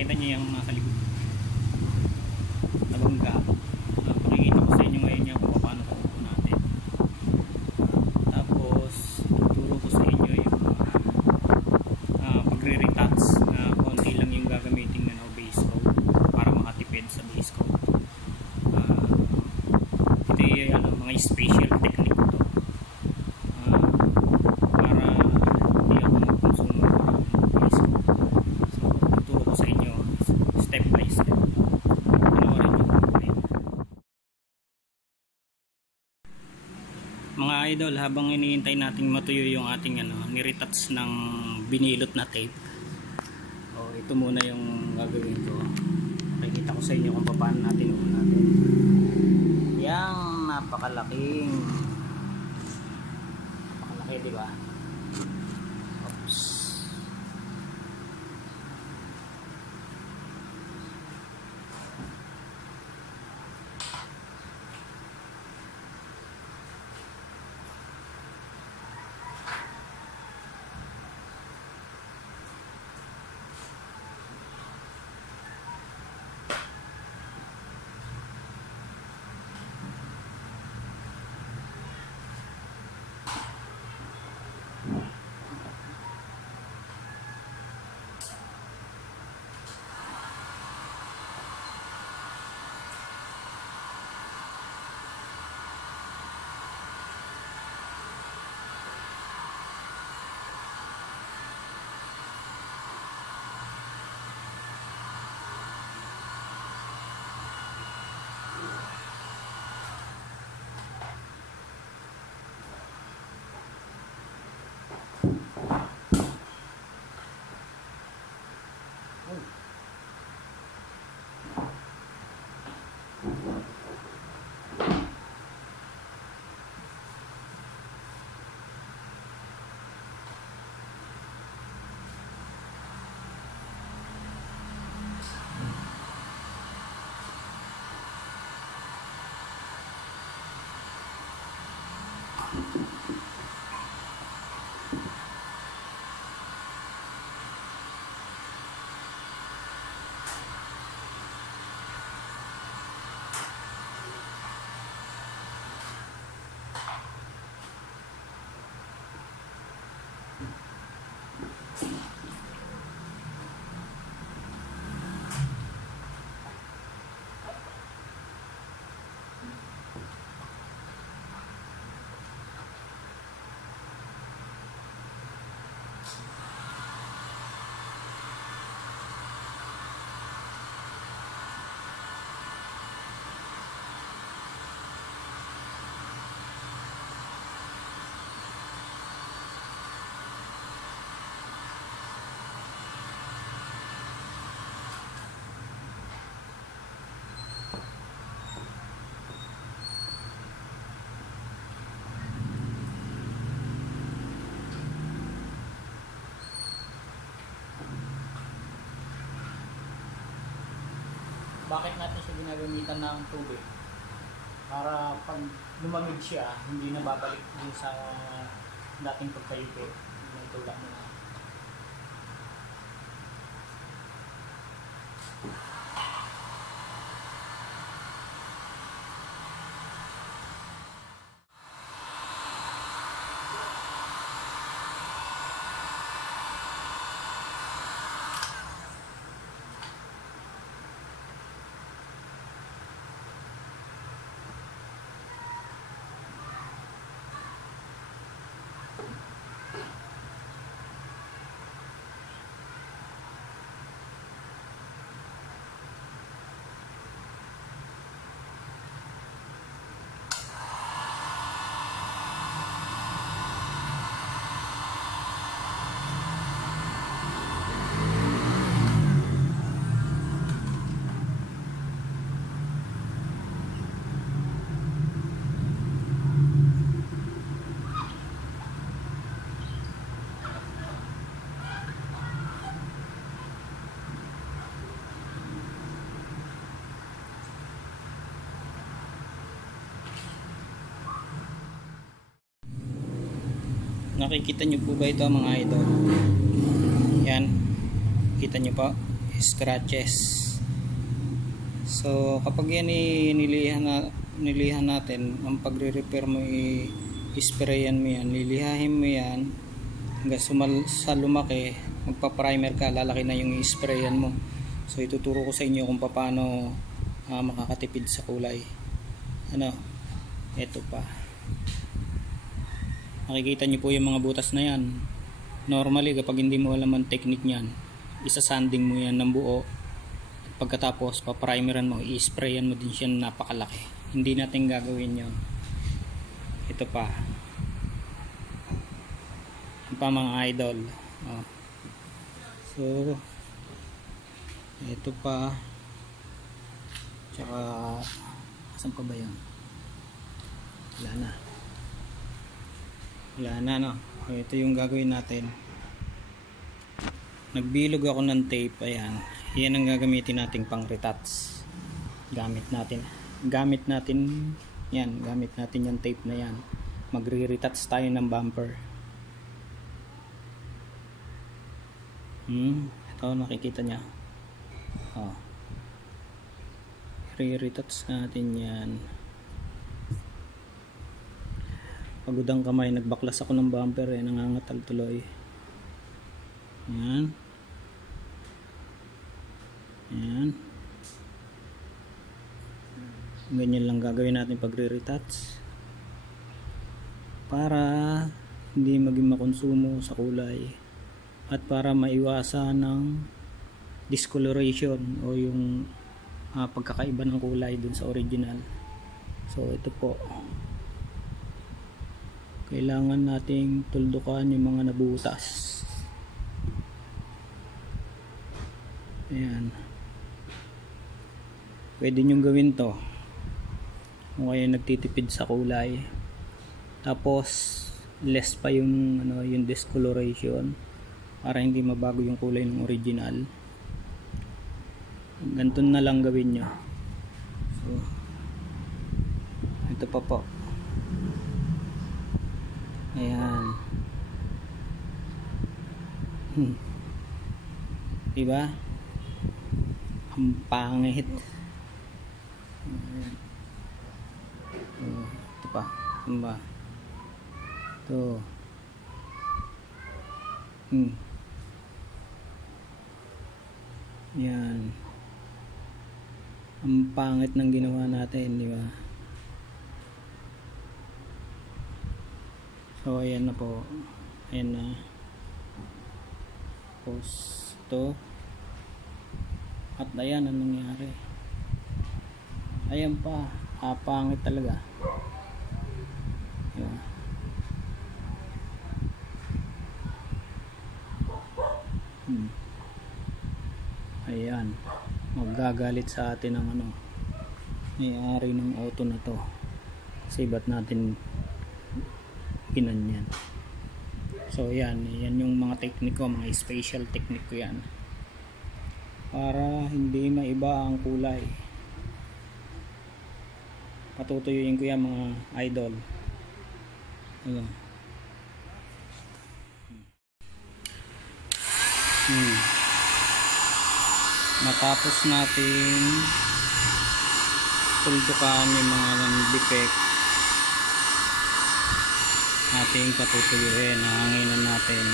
Nakita niyo yung nasa likod. Nabangga. Pakikita ko sa inyo ngayon yung kung paano ito natin. Tapos tuturo ko sa inyo yung pagre-retouch na konti lang yung gagamitin na base coat para makatipid sa base coat. Ito yung mga special technique to para hindi ako mag-consume ng base coat. So tuturo ko sa inyo step by step. Mga idol, habang iniintay natin matuyo yung ating niretouch ng binilot na tape, ito muna yung gagawin ko. Pakikita ko sa inyo kung paano natin natin yung napakalaki, di ba? Oops. Bakit natin siya ginagamitan ng tubig? Para pag lumamig siya, hindi na babalik din sa dating pagkayupi. May tulak mo na. Nakikita nyo po ba ito mga idol? Yan, kita nyo po, scratches. So kapag yan nilihan natin, ang pagre-repair mo i-sprayan mo yan, lilihahin mo yan hanggang sa lumaki, magpa-primer ka, lalaki na yung i-sprayan mo. So ituturo ko sa inyo kung paano makakatipid sa kulay. Ito pa, makikita nyo po yung mga butas na yan. Normally kapag hindi mo alam ang technique nyan, isa-sanding mo yan ng buo. Pagkatapos pa-primeran mo, i-sprayan mo din siya na napakalaki. Hindi natin gagawin yon. Ito pa, mga idol. So ito pa, tsaka saan pa ba yan? Wala na no. Ito yung gagawin natin. Nagbilog ako ng tape. Ayan, yan ang gagamitin nating pang retouch. Gamit natin yung tape na yan. Magre-retouch tayo ng bumper. Ito nakikita nya. Re-retouch natin yan. Pagod ang kamay, nagbaklas ako ng bumper nangangatal tuloy. Yan. Ganyan lang gagawin natin pag re-retouch para hindi maging makonsumo sa kulay at para maiwasan ng discoloration o yung pagkakaiba ng kulay dun sa original. So ito po, kailangan nating tuldukan yung mga nabutas. Ayan, pwede nyong gawin to kung kayo nagtitipid sa kulay, tapos less pa yung yung discoloration para hindi mabago yung kulay ng original. Ganito na lang gawin nyo. So ito pa po. Ayan. Diba? Ang pangit. Ayan. Ito pa. Ito. Yan. Ang pangit ng ginawa natin, di ba? So ayan na po. Ayan na. Tapos ito. At ayan ang nangyari. Ayan pa. Pangit talaga. Diba? Ayan, magagalit sa atin ang may-ari ng auto na to kasi ba't natin ginanyan. So yan yung mga technique ko, mga special technique ko yan para hindi maiba ang kulay. Patutuyuin ko yan mga idol. Ayan. Matapos natin tuldukan yung mga defect, ating patutuyuin, hanginan natin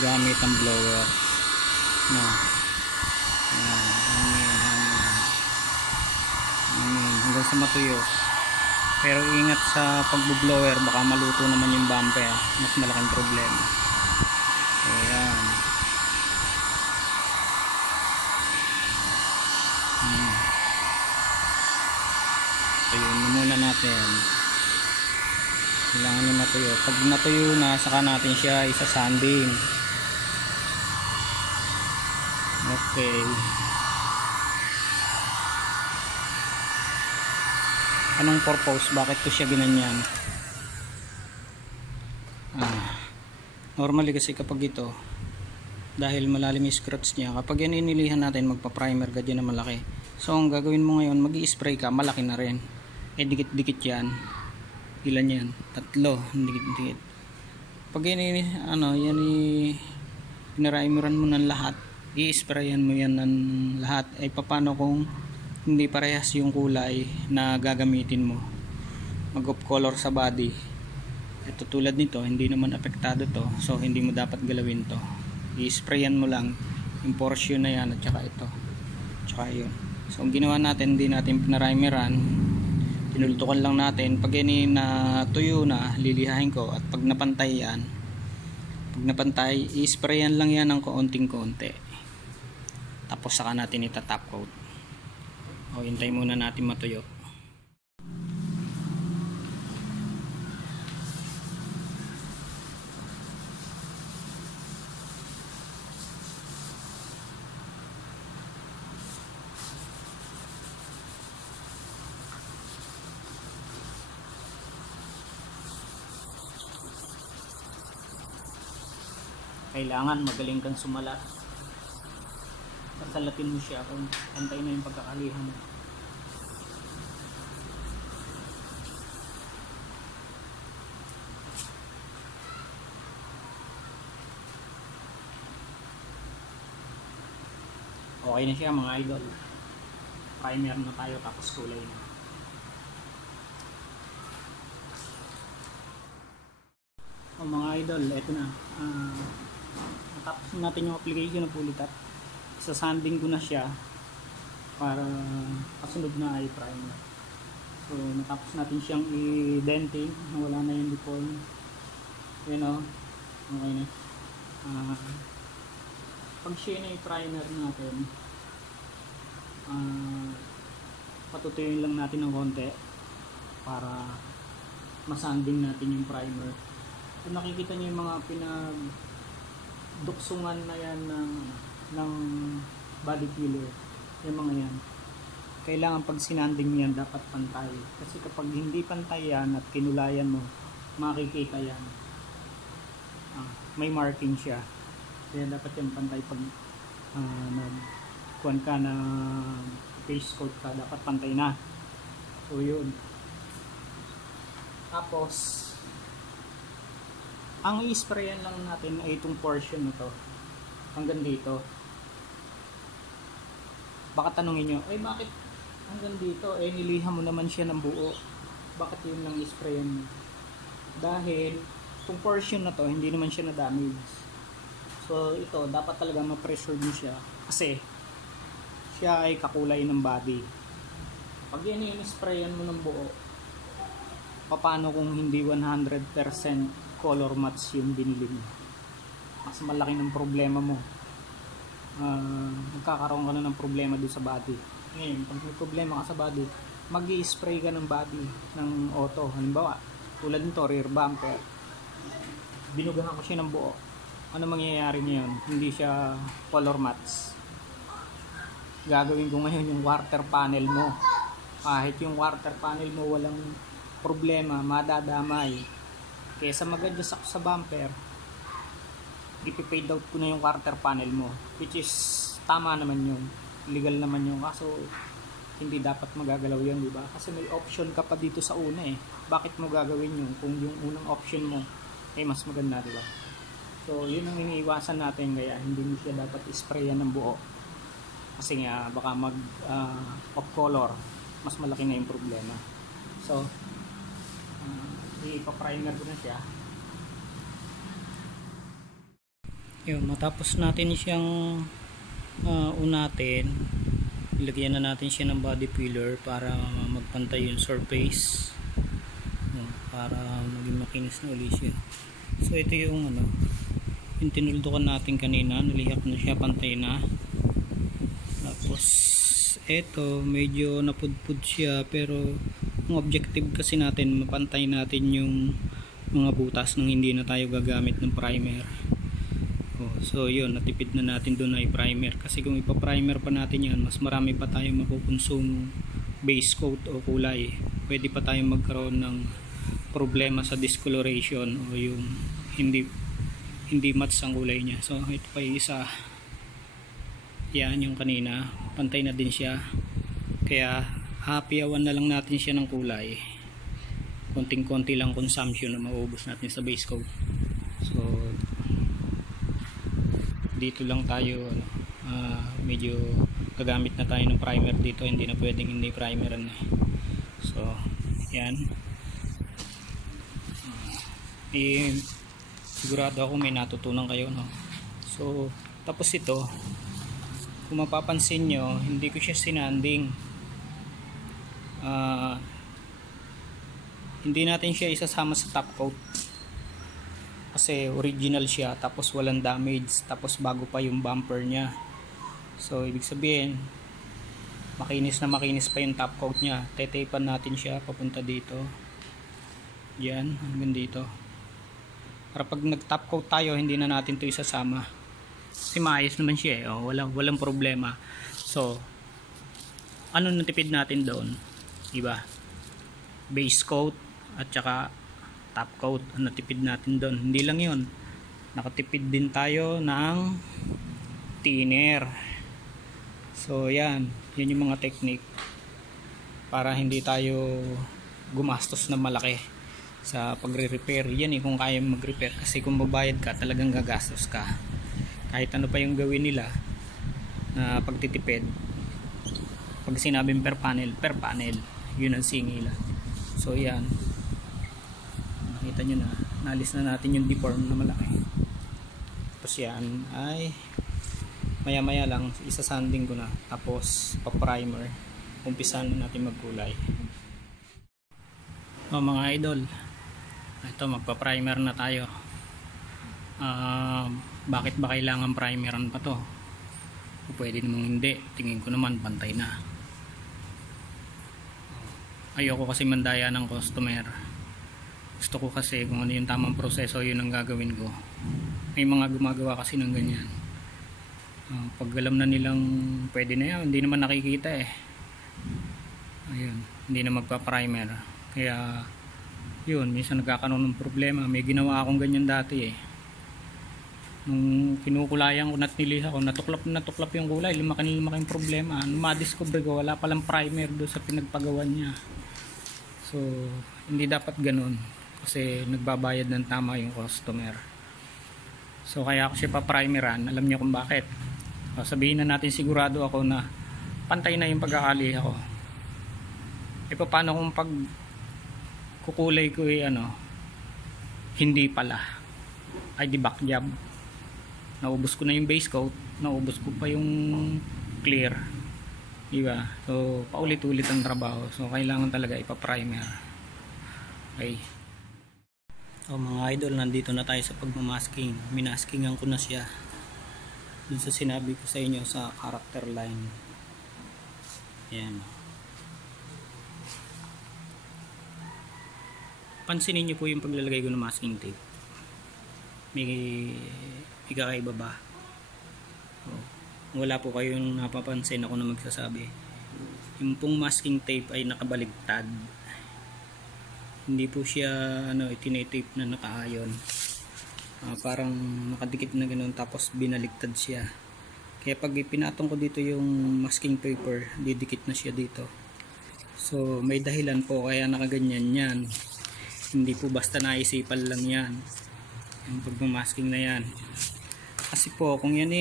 gamit ang blower. Hanggang sa matuyo. Pero ingat sa pagbo-blower, baka maluto naman yung bumper, mas malaking problema. Ayan. Tuyuin muna natin. Kailangan nyo matuyo. Pag natuyo na, saka natin siya isa-sanding. Okay. Anong purpose? Bakit ko siya ginanyan? Normally kasi kapag ito, dahil malalim yung scratch niya, kapag yan inilihan natin, magpa-primer ka dyan na malaki. So ang gagawin mo ngayon, mag-i-spray ka, malaki na rin. Dikit-dikit yan. Ilan yan? 3, dikit-dikit. Pag yan yan pinarimeran mo ng lahat, i-sprayan mo yan ng lahat. Ay paano kung hindi parehas yung kulay na gagamitin mo? Mag-off color sa body. Ito tulad nito, hindi naman apektado to, so hindi mo dapat galawin to. I-sprayan mo lang yung portion na yan at saka ito, tsaka yun. So ang ginawa natin, hindi natin pinarimeran, tinultukan lang natin. Pag yan na tuyo na, lilihain ko, at pag napantay yan, pag napantay, i-sprayan lang yan ng kaunting-kaunti, tapos saka natin ita-top coat. O hintay muna natin matuyo. Kailangan magaling kang sumalat. Sasalatin mo siya kung antay na yung pagkakalihan mo. Okay na siya mga idol. Primer na tayo tapos kulay na. O mga idol, eto na. Natapos natin yung application ng Pulitat. Sasanding ko na siya para kasunod na ay primer. So natapos natin siyang i-denting, wala na yung deform. Yun o, okay na. Pag siya na i-primer natin, patutuyuin lang natin ng konti para masanding natin yung primer. Kung nakikita niyo yung mga pinagduksungan na yan ng body filler, yung mga yan, kailangan pag sinanding yan dapat pantay, kasi kapag hindi pantay yan at kinulayan mo, makikita yan, may marking siya. Kaya dapat yung pantay pag nagkuhan ka na base coat ka, dapat pantay na. So yun. Tapos ang i-sprayan lang natin ay itong portion na to hanggang dito. Baka tanungin nyo, ay bakit hanggang dito? Eh niliha mo naman siya ng buo, bakit yun lang i-sprayan mo? Dahil itong portion na to hindi naman siya na damage. So ito dapat talaga ma-preserve mo siya kasi siya ay kakulay ng body. Pag yan yung sprayan mo ng buo, paano kung hindi 100% color match yung binili mo? Mas malaki ng problema mo. Magkakaroon ka na ng problema doon sa body. Ngayon, pag may problema ka sa body, mag-i-spray ka ng body ng auto. Halimbawa, tulad nito, rear bumper, binugahan ko siya ng buo. Ano mangyayari ngayon? Hindi siya color match. Gagawin ko ngayon yung quarter panel mo. Kahit yung quarter panel mo walang problema, madadamay. Kesa mag-adjust ako sa bumper, ipipade out ko na yung quarter panel mo, which is tama naman yun, legal naman yun, kaso hindi dapat magagalaw yan, diba? Kasi may option ka pa dito sa una eh. Bakit mo gagawin yun kung yung unang option mo ay mas maganda, diba? So yun ang iniiwasan natin, kaya hindi mo siya dapat isprayan ng buo kasi nga baka mag off color, mas malaki na yung problema. So ipa-primer ko na siya. Yun, matapos natin siyang unatin, ilagyan na natin siya ng body filler para magpantay yung surface, para maging makinis na ulit siya. So ito yung yung tinuldukan natin kanina, nalihap na siya, pantay na. Tapos ito medyo napudpud siya, pero ang objective kasi natin, mapantay natin yung mga butas nang hindi na tayo gagamit ng primer. So yun, natipid na natin doon ay primer, kasi kung ipa-primer pa natin yan, mas marami pa tayong makukonsumo base coat o kulay. Pwede pa tayong magkaroon ng problema sa discoloration o yung hindi match ang kulay niya. So ito pa yung isa, yan yung kanina, pantay na din siya, kaya happy-awan na lang natin siya ng kulay. Konting-konti lang consumption na maubos natin sa base coat. So dito lang tayo medyo gagamit na tayo ng primer dito, hindi na pwedeng hindi primeran eh. So yan, sigurado ako may natutunan kayo, no? So tapos ito, kung mapapansin nyo, hindi ko siya sinanding. Hindi natin siya isasama sa top coat kasi original siya, tapos walang damage, tapos bago pa yung bumper nya. So ibig sabihin makinis na makinis pa yung top coat nya. Tetapan natin siya papunta dito, yan hanggang dito, para pag nag top coat tayo hindi na natin to isasama kasi maayos naman siya eh. Walang problema. So ano natipid natin doon, diba? Base coat at saka top coat ang natipid natin doon. Hindi lang yun, nakatipid din tayo ng thinner. So yan yung mga technique para hindi tayo gumastos na malaki sa pagre-repair. Yan eh, kung kaya mag-repair, kasi kung babayad ka talagang gagastos ka. Kahit ano pa yung gawin nila na pagtitipid, pag sinabing per panel yun ang singila. So yan, nakita nyo na, nalis na natin yung deform na malaki. Tapos yan ay maya maya lang isasanding ko na, tapos pa-primer, umpisan natin magkulay. Mga idol, ito magpa-primer na tayo. Bakit ba kailangan primeran pa to? Pwede namang hindi, tingin ko naman pantay na. Ayoko kasi mandaya ng customer. Gusto ko kasi kung ano yung tamang proseso, yun ang gagawin ko. May mga gumagawa kasi ng ganyan. Pag alam na nilang pwede na yan, hindi naman nakikita eh. Ayun, hindi na magpa-primer. Kaya yun, minsan nagkakaroon ng problema. May ginawa akong ganyan dati eh. Nung kinukulayan ko at niliha ko, natuklap yung kulay, lumaking problema. Ma-discover ko, wala palang primer doon sa pinagpagawan niya. So hindi dapat ganun, kasi nagbabayad ng tama yung customer. So kaya ako siya pa-primeran. Alam niyo kung bakit? Sabihin na natin sigurado ako na pantay na yung pagkakaliha ko. E paano kung pag kukulay ko hindi pala, ay di back job, naubos ko na yung base coat, naubos ko pa yung clear, diba? So paulit-ulit ang trabaho. So kailangan talaga ipa-primer. Okay. So mga idol, nandito na tayo sa pagmamasking. Minaskingan ko na siya dun sa sinabi ko sa inyo sa character line. Yan. Pansinin niyo po yung paglalagay ko ng masking tape. May kakaiba ba? Wala po kayong napapansin, ako na magsasabi. Yung pong masking tape ay nakabaligtad. Hindi po siya itinetape na nakaayon. Parang nakadikit na ganoon, tapos binaligtad siya. Kaya pag ipinatong ko dito yung masking paper, didikit na siya dito. So may dahilan po kaya nakaganyan yan. Hindi po basta naisipan lang yan, yung pagmamasking na yan. Kasi po kung yan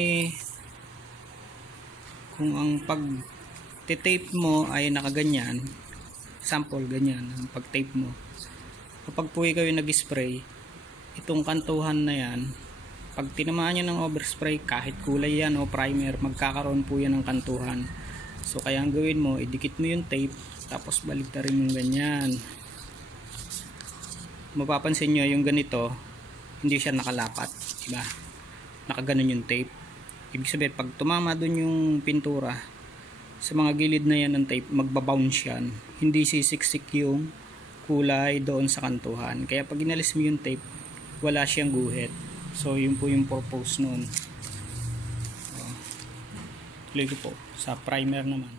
kung ang pag-tape mo ay nakaganyan, sample ganyan ang pag-tape mo, kapag po ikaw yung nag-spray, itong kantuhan na yan, pag tinamaan nyo ng overspray, kahit kulay yan o primer, magkakaroon po yan ng kantuhan. So kaya ang gawin mo, idikit mo yung tape, tapos baliktarin yung ganyan. Mapapansin nyo yung ganito, hindi siya nakalapat, diba? Nakaganon yung tape. Ibig sabihin, pag tumama dun yung pintura sa mga gilid na yan ng tape, magbabounce yan, hindi sisiksik yung kulay doon sa kantuhan. Kaya pag inalis mo yung tape, wala siyang guhit. So yun po yung purpose nun. Tuloy ko po sa primer naman.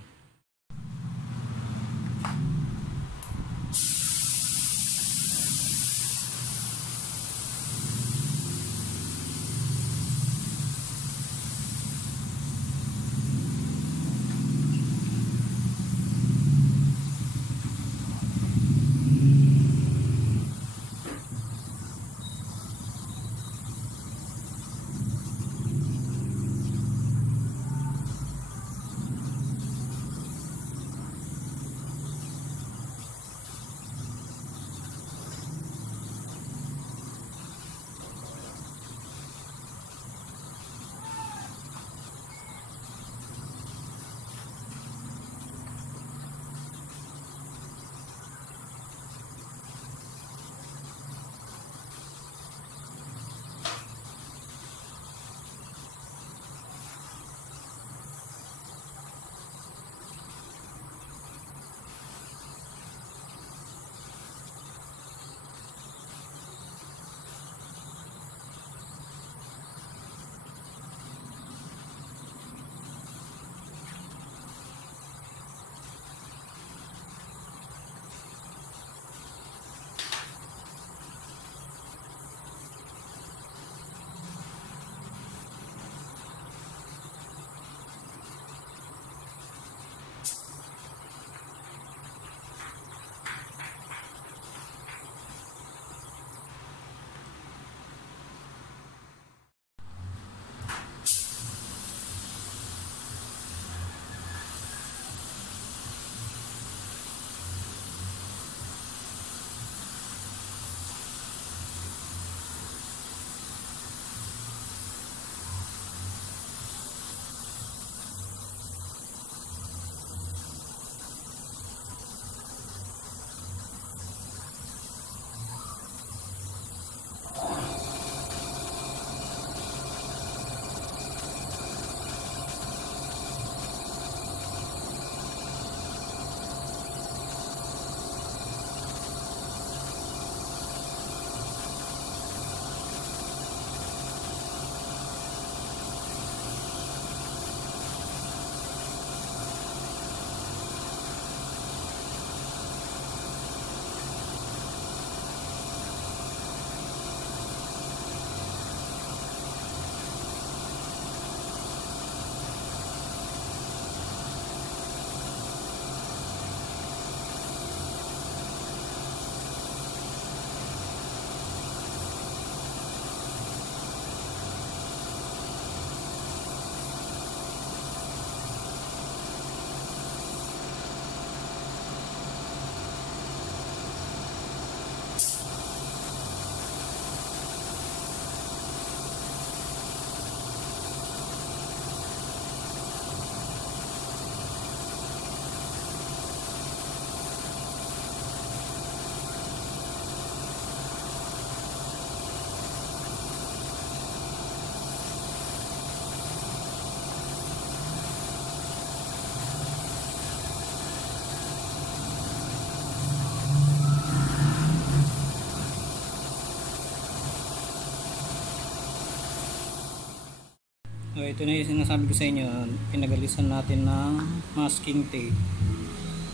So, ito na yung sinasabi ko sa inyo, pinagalisan natin ng masking tape.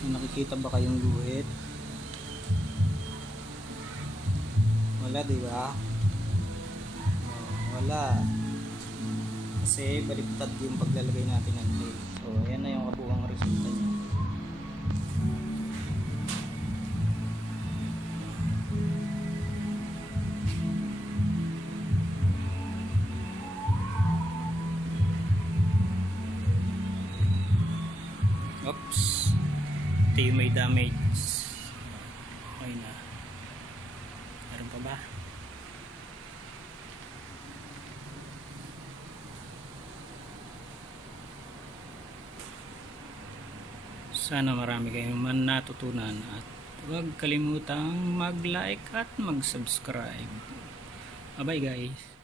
Nakikita ba kayong guhit? Wala, di ba? Wala. Kasi baliktad yung paglalagay natin ng tape. So, ayan na yung kabuuang resulta niya. Oops. Ito yung may damage. Okay na. Meron pa ba? Sana marami kayong man natutunan at huwag kalimutang mag-like at mag-subscribe. Bye bye guys.